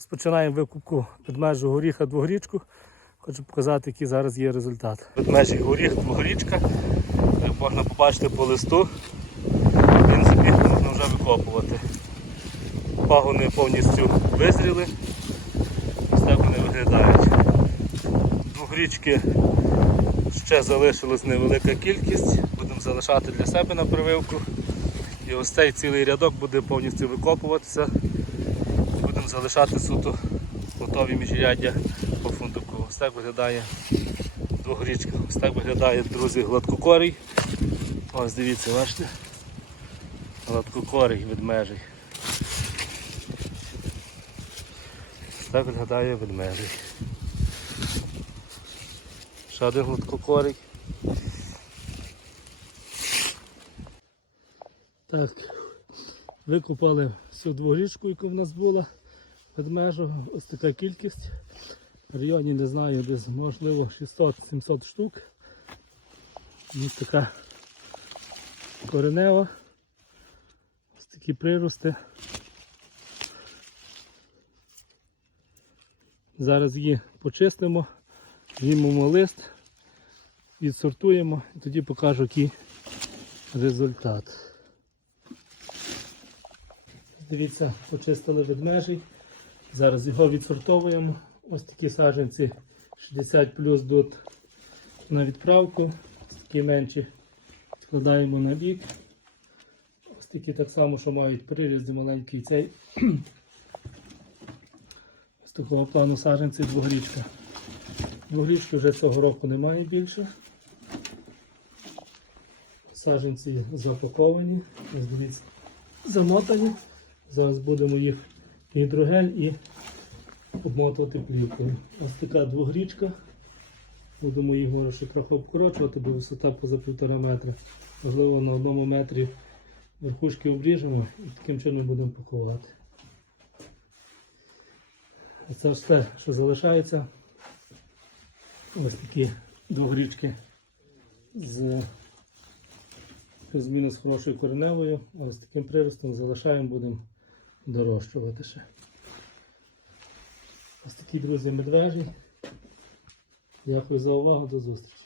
Розпочинаємо викупку підмежу горіха двогрічку. Хочу показати, який зараз є результат. Підмежий горіх двогрічка. Як можна побачити по листу. Він собі можна вже викопувати. Пагони повністю визріли. Ось так вони виглядають. Двогрічки ще залишилась невелика кількість. Будемо залишати для себе на прививку. І ось цей цілий рядок буде повністю викопуватися. Залишати суто готові міжряддя по фундуку. Ось так виглядає двогрічка. Ось так виглядає, друзі, гладкокорий. Ось дивіться, бачите? Гладкокорий ведмежий. Ось так виглядає ведмежий. Ще один гладкокорий. Так, викопали всю дворічку, яка в нас була від межу. Ось така кількість. В районі не знаю, десь можливо 600-700 штук. Ось така коренева. Ось такі прирости. Зараз її почистимо, знімемо лист, відсортуємо і тоді покажу, який результат. Дивіться, почистили від межі. Зараз його відсортовуємо. Ось такі саджанці 60 плюс йдуть на відправку. Ось такі менші складаємо на бік. Ось такі так само, що мають прирізди маленький цей. З такого плану саджанці двогрічка. Двогрічки вже цього року немає більше. Саджанці запаковані. Ось дивіться, замотані. Зараз будемо їх гідрогель і обмотувати плівкою. Ось така двогрічка. Будемо може ще трохи обкорочувати, бо висота поза півтора метра. Можливо, на одному метрі верхушки обріжемо і таким чином будемо пакувати. Це все, що залишається. Ось такі двогрічки з з хорошою кореневою. Ось таким приростом залишаємо, будемо дорощувати ще. Ось такі друзі медвежі. Дякую за увагу, до зустрічі.